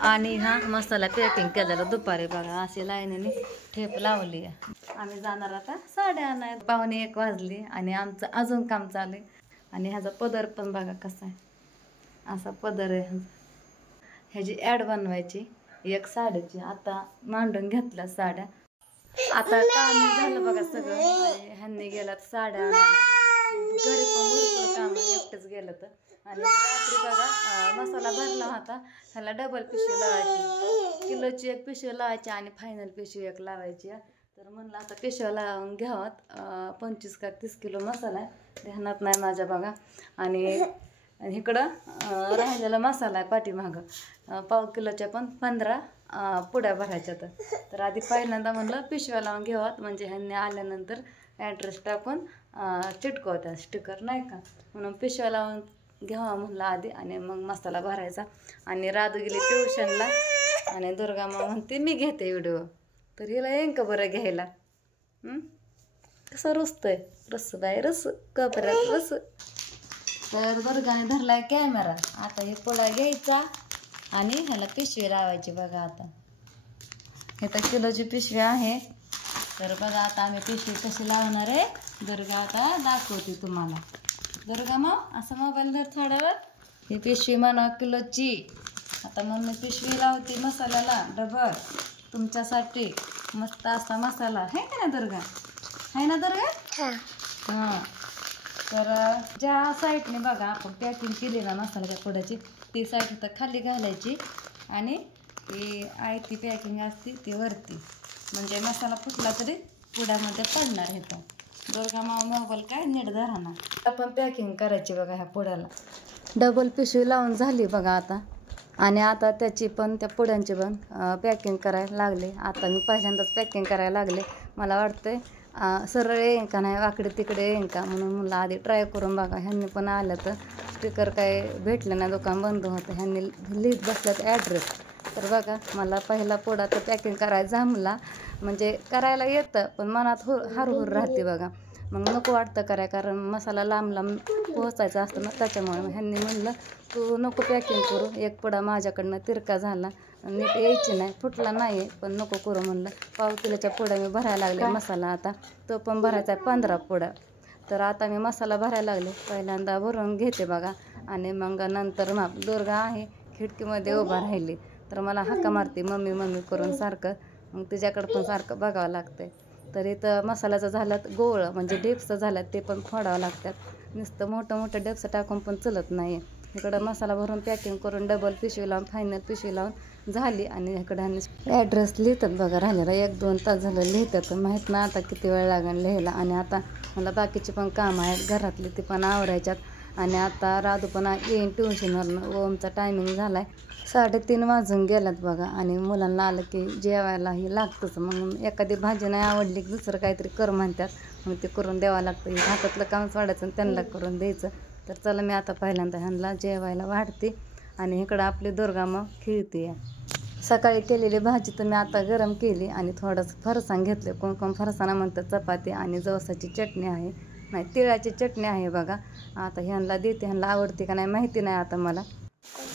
आणि हा मसाला पॅकिंग केलेला दुपारी बघा अशी लाईनीने ठेप लावली आहे. आम्ही जाणार आता साड्या आणाय. 12:45 वाजली आणि आमचं अजून काम चालू आहे. आणि ह्याचा पदर पण बघा कसा आहे, असा पदर आहे. ह्याची ॲड बनवायची एक साडीची. आता मांडून घेतल्या साड्या. आता काम झालं बघा सगळं. आणि ह्यांनी गेलात साड्या आणायला. घरी पण भरपूर काम एकटंच गेलं तर. आणि रात्री बघा मसाला भरला होता, ह्याला डबल पिशवी लावायची. किलोची एक पिशवी लावायची आणि फायनल पिशवी एक लावायची. तर म्हणलं आता पिशव्या लावून घ्यावात. 25 का 30 किलो मसाला आहे, ध्यानात नाही माझ्या बघा. आणि इकडं राहिलेला मसाला आहे पाठीमागं. 1/2 किलोच्या पण 15 पुड्या भरायच्या. तर आधी पहिल्यांदा म्हणलं पिशव्या लावून घ्यावात, म्हणजे ह्यांनी आल्यानंतर ॲड्रेस टाकून चिटकवत्या स्टिकर नाही का, म्हणून पिशव्या लावून घ्यावा म्हणलं आधी आणि मग मसाला भरायचा. आणि राधू गेली ट्युशनला आणि दुर्गा मग म्हणते मी घेते व्हिडिओ. तर हिला येईन का बरं घ्यायला? कसं रुसतोय रस बाय रस कपऱ्यात रस. तर दुर्गाने धरलाय कॅमेरा. आता हे पुडा घ्यायचा आणि ह्याला पिशवी लावायची बघा. आता हे तर किलोची पिशवी आहे. तर बघा आता आम्ही पिशवी कशी लावणार आहे दुर्गा आता दाखवते तुम्हाला. दुर्गा मग असं मोबाईल धर थोड्यावर. ही पिशवी म्हणा किलोची. आता मग मी पिशवी लावते मसाल्याला डबल तुमच्यासाठी. मस्त असा मसाला आहे का ना दुर्गा? आहे ना दुर्गा? हां. तर ज्या साईडने बघा आपण पॅकिंग केली ना मसाल्याच्या पुड्याची, ती साईड तर खाली घालायची आणि ती आयती पॅकिंग असते ती वरती, म्हणजे मसाला फुटला तरी पुड्यामध्ये पडणार आहे. तो दुर्गा मोबाईल काय नीट धरा ना. आपण पॅकिंग करायची बघा ह्या पुड्याला. डबल पिशवी लावून झाली बघा आता. आणि आता त्याची पण त्या पुड्यांची पण पॅकिंग करायला लागले. आता मी पहिल्यांदाच पॅकिंग करायला लागले. मला वाटतंय सरळ येईन का नाही वाकडे तिकडे येईन का, म्हणून मला आधी ट्राय करून बघा. ह्यांनी पण आलं तर स्टिकर काय भेटलं नाही, दुकान बंद होतं. ह्यांनी लिहित बसल्यात ॲड्रेस. तर बघा मला पहिला पुडा तर पॅकिंग करायला जमला, म्हणजे करायला येतं पण मनात हरहुर राहते बघा. मग नको वाटतं कराय, कारण मसाला लांब लांब पोहोचायचा असतं ना, त्याच्यामुळे ह्यांनी म्हणलं तू नको पॅकिंग करू. एक पुडा माझ्याकडनं तिरका झाला, नीट यायची नाही, फुटला नाही, पण नको करू म्हणलं. 1/2 किलोच्या पुड्या मी भरायला लागले मसाला. आता तो पण भरायचा आहे 15 पुड्या. तर आता मी मसाला भरायला लागले. पहिल्यांदा भरून घेते बघा आणि मग नंतर दुर्गा आहे खिडकीमध्ये उभा राहिली तर मला हाका मारते मम्मी मम्मी करून सारखं. मग तिच्याकडं पण सारखं बघावं लागतंय. तर इथं मसाल्याचं झाल्यात गोळ, म्हणजे डेप्स झाल्यात ते पण फोडावं लागतात. नुसतं मोठं डेप्स टाकून पण चलत नाही. इकडं मसाला भरून पॅकिंग करून डबल पिशवी लावून फायनल पिशवी लावून झाली. आणि इकडं ह्यांनी ॲड्रेस लिहितात बघा राहिलेला. 1-2 तास झालं लिहितात, माहीत ना आता किती वेळ लागेल लिहायला. आणि आता मला बाकीचे पण काम आहेत घरातले, ते पण आवरायच्यात. आणि आता राधू पण येईन ट्युशनवरनं. ओमचा टायमिंग झाला आहे 3:30 वाजून गेलात बघा. आणि मुलांना आलं की जेवायलाही लागतंच. मग एखादी भाजी नाही आवडली की दुसरं काहीतरी कर म्हणतात, मग ते करून द्यावं लागतं. हातातलं काम सोडायचं आणि त्यांना करून द्यायचं. तर चला मी आता पहिल्यांदा ह्यांना जेवायला वाढते आणि इकडं आपली दुर्गा मग खेळते. सकाळी केलेली भाजी तर मी आता गरम केली आणि थोडंसं फरसाण घेतलं. कोण फरसाणा म्हणतात. चपाती आणि जवसाची चटणी आहे, नाही तिळाची चटणी आहे बघा. आता ह्यांना देते, ह्यांना आवडते का नाही माहिती नाही आता मला.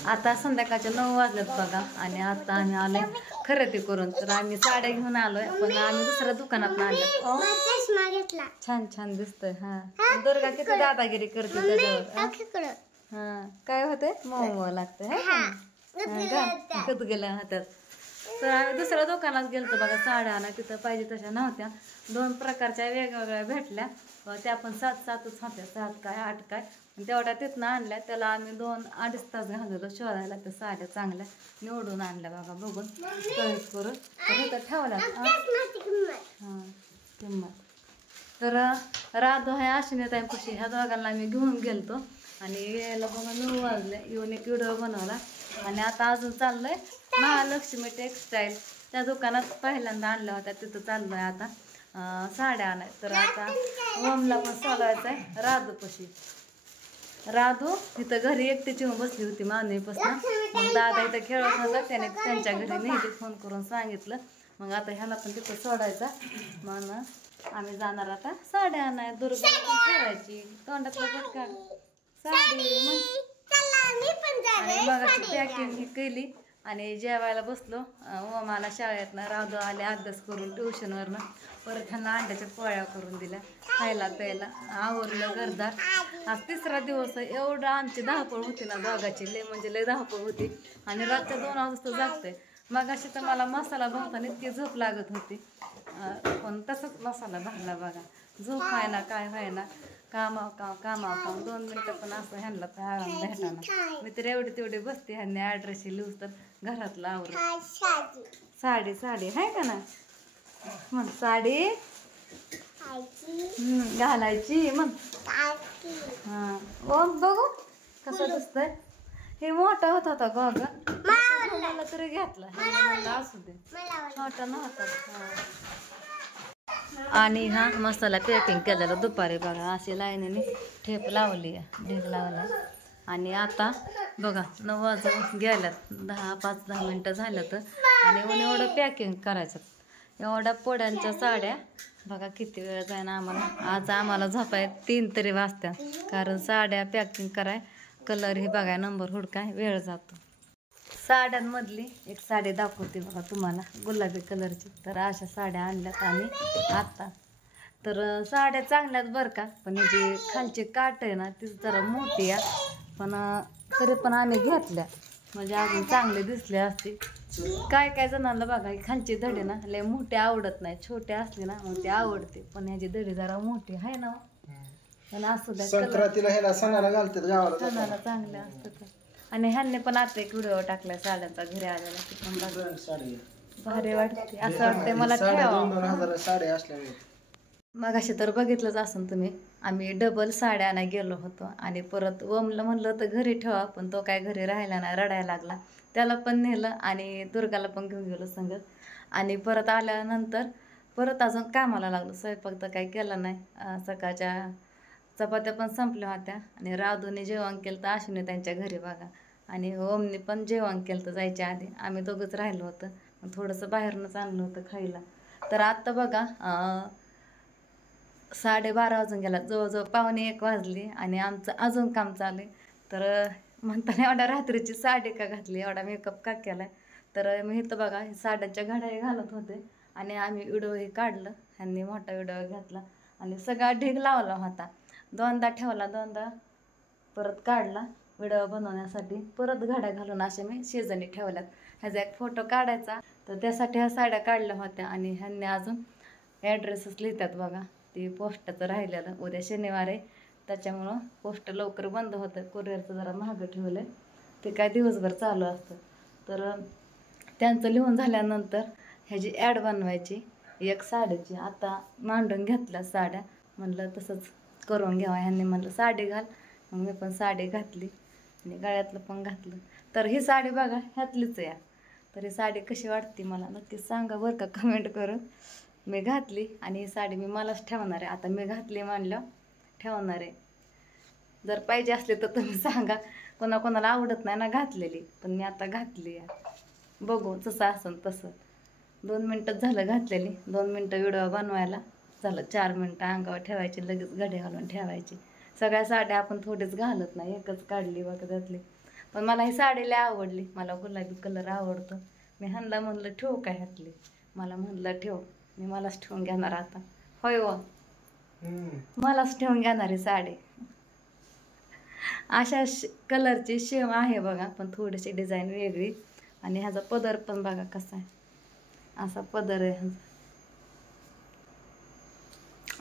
आता संध्याकाळच्या 9 वाजल्यात बघा. आणि आता आम्ही आलोय खरेदी करून. तर आम्ही साड्या घेऊन आलोय, पण आम्ही दुसऱ्या दुकानात आणल्या. छान छान दिसतंय. हा दुर्गा किती दादागिरी करते त्याच्यावर. हा काय होते मऊ लागतंय कत गेल्या हातात. तर आम्ही दुसऱ्या दुकानात गेलतो बघा साड्या आणा. तिथं पाहिजे तशा नव्हत्या. 2 प्रकारच्या वेगवेगळ्या भेटल्या. त्या पण 7-7च होत्या, 7 काय 8 काय. तेवढ्या तिथनं आणल्या. त्याला आम्ही 2-2.5 तास घालवलो शोधायला त्या साड्या चांगल्या निवडून आणल्या बघा, बघून चॉईस करून. तर इथं ठेवल्या. हां किंमत. तर राधू आहे अश्विनीताईंपाशी, ह्या दोघांना आम्ही घेऊन गेलतो. आणि यायला बघा 9 वाजले. येऊन एक व्हिडिओ बनवला. आणि आता अजून चाललोय महालक्ष्मी टेक्स्टाईल. त्या दुकानात पहिल्यांदा आणल्या होत्या, तिथं चाललोय आता साड्या आणाय. तर आता ओमला पण सोडवायचं आहे राधूपाशी. राधू इथं घरी एकटीच येऊन बसली होती मानवीपासून. मग दादा इथं खेळत होता, त्याने त्यांच्या घरी नेहमी फोन करून सांगितलं. मग आता ह्याला पण तिथं सोडायचा. मग आम्ही जाणार आता साड्या आणाय. दुर्गा ठेवायची तोंडातलं बट काढ साडी. मग आणि मग पॅकिंग ही केली आणि जेवायला बसलो. मला शाळेतनं राधू आले अभ्यास करून ट्युशनवरनं. परत ह्यांना अंड्याच्या पोळ्या करून दिल्या खायला प्यायला. आवरलं घरदार. आज तिसरा दिवस आहे. एवढं आमची धावपळ होती ना दोघाची, लय म्हणजे लय धावपळ होती. आणि रातच्या 2 वाजता जागते. मग अशी तर मला मसाला भरताना इतकी झोप लागत होती, पण तसंच मसाला भरला बघा. झोप व्हायना काय व्हायना, कामाव 2 मिनटं पण असं ह्यांना तर आराम भेटाना. मी तर एवढी तेवढी बसते. ह्यांनी ॲड्रेस लिहूस तर घरातलं आवडत. साडी आहे का ना मग साडी घालायची मग. हां बघू कसं दिसतंय. हे मोठा होता होता गॉग, मला तरी घेतला. असू दे मोठा नव्हता. आणि हा मसाला पॅकिंग केलेला दुपारी बघा. अशी लाईनीने ठेप लावली, ढीग लावला. आणि आता बघा 9 वाजून गेल्यात, 5-10 मिनटं झालं तर. आणि एवढं पॅकिंग करायचं. एवढ्या पोड्यांच्या साड्या बघा किती वेळ जाईन आम्हाला. आज आम्हाला झोपाय 3 तरी वाजत्या, कारण साड्या पॅकिंग कराय, कलर ही बघाय, नंबर हुडकाय वेळ जातो. साड्यांमधली एक साडी दाखवते बघा तुम्हाला, गुलाबी कलरची. तर अशा साड्या आणल्यात आम्ही आत्ता. तर साड्या चांगल्यात बरं का, पण ही जी खालची काट आहे ना ती जरा मोठी आहे. पण तरी पण आम्ही घेतल्या, म्हणजे अजून चांगले दिसले असते. काय जणांना बघा ही खालची धडी ना लय मोठी आवडत नाही, छोटी असली ना मग ती आवडते. पण ह्याची धडी जरा मोठी आहे ना. पण असू द्या, सणाला चांगल्या असतात. आणि ह्यांनी पण आता एक व्हिडिओ टाकलाय साड्यांचा घरी आलेला, ती पण भारी वाटते. असं वाटतंय मला ठेवा. मग असे तर बघितलंच असून तुम्ही, आम्ही डबल साड्या आणायला गेलो होतो. आणि परत ओमला म्हणलं तर घरी ठेवा, पण तो काय घरी राहिला नाही, रडायला लागला. त्याला पण नेलं आणि दुर्गाला पण घेऊन गेलो संगत. आणि परत आल्यानंतर परत अजून कामाला लागलो. स्वयंपाक तर काही केला नाही. सकाळच्या चपात्या पण संपल्या होत्या. आणि राधूने जेवण केलं तर अश्विनी त्यांच्या घरी बघा. आणि ओमने पण जेवण केलं तर जायच्या आधी. आम्ही दोघंच राहिलो होतं, थोडंसं बाहेरनंच आणलं होतं खायला. तर आत्ता बघा 12:30 वाजून गेला, जवळजवळ 12:45 वाजली. आणि आमचं अजून काम चालू आहे. तर म्हणताना एवढ्या रात्रीची साडी का घातली, एवढा मेकअप का केलाय. तर मी इथं बघा साड्यांच्या घड्याही घालत होते. आणि आम्ही व्हिडिओही काढलं, ह्यांनी मोठा व्हिडिओ घेतला. आणि सगळा ढीग लावला होता. 2दा ठेवला, 2दा परत काढला व्हिडिओ बनवण्यासाठी. परत घड्या घालून अशा मी शेजारी ठेवल्यात. ह्याचा एक फोटो काढायचा, तर त्यासाठी ह्या साड्या काढल्या होत्या. आणि ह्यांनी अजून ॲड्रेसच लिहितात बघा. ते पोस्टाचं राहिलेलं, उद्या शनिवार आहे त्याच्यामुळं पोस्ट लवकर बंद होतं. कुरिअरचं जरा महागं ठेवलं आहे, ते काय दिवसभर चालू असतं. तर त्यांचं लिहून झाल्यानंतर ह्याची ॲड बनवायची एक साडीची. आता मांडून घेतल्या साड्या, म्हणलं तसंच करून घ्यावा. ह्यांनी म्हणलं साडी घाल, मग मी पण साडी घातली आणि गळ्यातलं पण घातलं. तर ही साडी बघा ह्यातलीच आहे. तर ही साडी कशी वाटते मला नक्कीच सांगा बरं का कमेंट करून. मी घातली आणि ही साडी मी मलाच ठेवणार आहे. आता मी घातली म्हणलं ठेवणार आहे. जर पाहिजे असले तर तुम्ही सांगा. कोणाकोणाला आवडत नाही ना घातलेली, पण मी आता घातली आहे. बघू जसं असेल तसं. 2 मिनटं झालं घातलेली, 2 मिनटं व्हिडिओ बनवायला झालं. 4 मिनटं अंगावर ठेवायची, लगेच घडी घालून ठेवायची. सगळ्या साड्या आपण थोडीच घालत नाही, एकच काढली बघा त्यातली. पण मला ही साडी लय आवडली. मला गुलाबी कलर आवडतो. मी ह्यांना म्हणलं ठेवू का ह्यातली, मला म्हणलं ठेव. मी मलाच ठेवून घेणार आता. होय व मलाच ठेवून घेणार आहे साडी. अशा कलरची शेम आहे बघा, पण थोडीशी डिझाईन वेगळी. आणि ह्याचा पदर पण बघा कसा आहे, असा पदर आहे ह्याचा.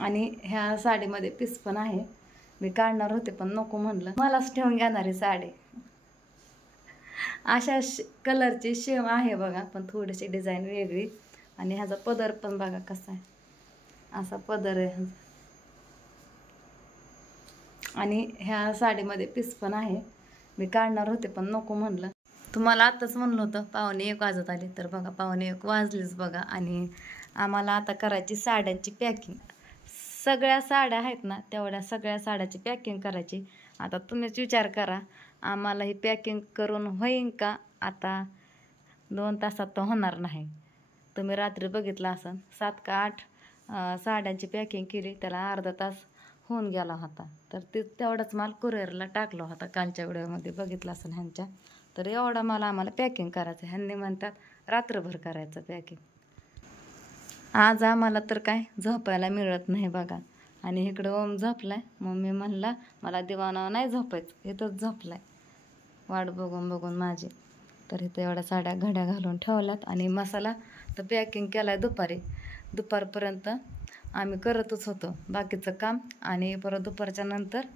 आणि ह्या साडीमध्ये पीस पण आहे. मी काढणार होते पण नको म्हणलं, मलाच ठेवून घेणार आहे साडी. अशा कलरची शेम आहे बघा, पण थोडीशी डिझाईन वेगळी. आणि ह्याचा पदर पण बघा कसा आहे, असा पदर आहे ह्याचा. आणि ह्या साडीमध्ये पीस पण आहे. मी काढणार होते पण नको म्हणलं. तुम्हाला आत्ताच म्हणलं होतं 12:45 वाजत आली, तर बघा 12:45 वाजलीच बघा. आणि आम्हाला आता करायची साड्यांची पॅकिंग. सगळ्या साड्या आहेत ना तेवढ्या सगळ्या साड्याची पॅकिंग करायची. आता तुम्हीच विचार करा, आम्हाला ही पॅकिंग करून होईन का? आता 2 तासात तर होणार नाही. तुम्ही रात्री बघितलं असन 7 का 8 साड्यांची पॅकिंग केली, त्याला अर्धा तास होऊन गेला होता. तर ते तेवढाच माल कुरिअरला टाकला होता. कालच्या व्हिडिओमध्ये बघितलं असेल ह्यांच्या. तर एवढा मला आम्हाला पॅकिंग करायचं. ह्यांनी म्हणतात रात्रभर करायचं पॅकिंग. आज आम्हाला तर काय झोपायला मिळत नाही बघा. आणि इकडं ओम झोपलाय. मम्मी म्हणला मला दिवाणावर नाही झोपायचं, इथंच झोपलाय वाट बघून बघून माझी. तर इथं एवढ्या साड्या घड्या घालून ठेवल्यात. आणि मसाला तर पॅकिंग केलाय दुपारपर्यंत आम्ही करतच होतो बाकीचं काम. आणि परत दुपारच्या नंतर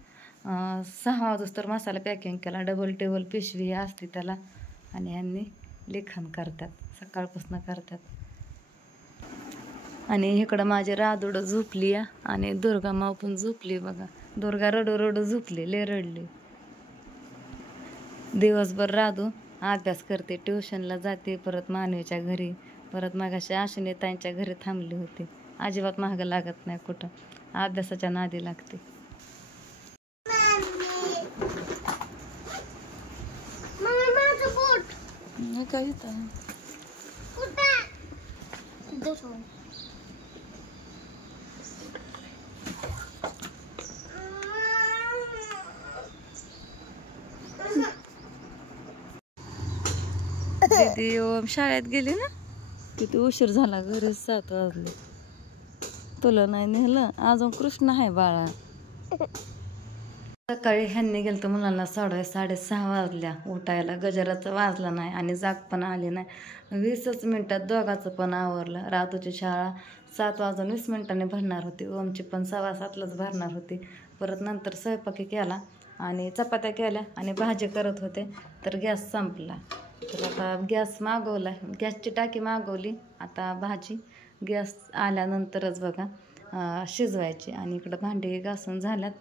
6 वाजता तर मसाला पॅकिंग केला. डबल टेबल पिशवी असते त्याला. आणि ह्यांनी लिखाण करतात, सकाळपासून करतात. आणि इकडं माझी रादूड झोपली आणि दुर्गा माव पण झोपली बघा. दुर्गा रडू रडू झोपली, लय रडली. दिवसभर राधू अभ्यास करते, ट्युशनला जाते, परत मानवीच्या घरी, परत मागाशी आशिनी ताईंच्या घरी थांबली होती. अजिबात मागं लागत नाही कुठं, अभ्यासाच्या नादी लागते. काय होतं दीदी ओम शाळेत गेली ना, किती उशीर झाला, घरी 7 वाजले. तुला नाही नेलं अजून? कृष्ण आहे बाळा. सकाळी ह्यांनी गेलं तर मुलांना 6:30 वाजल्या उठायला. गजराचं वाजला नाही आणि जाग पण आली नाही. 20च मिनिटात दोघाचं पण आवरलं. रातूची शाळा 7:20 भरणार होती, ओमची पण 6:15लाच भरणार होती. परत नंतर स्वयंपाकी केला आणि चपात्या केल्या आणि भाजी करत होते तर गॅस संपला. तर आता गॅस मागवला, गॅसची टाकी मागवली. आता भाजी गॅस आल्यानंतरच बघा शिजवायची. आणि इकडं भांडी घासून झाल्यात.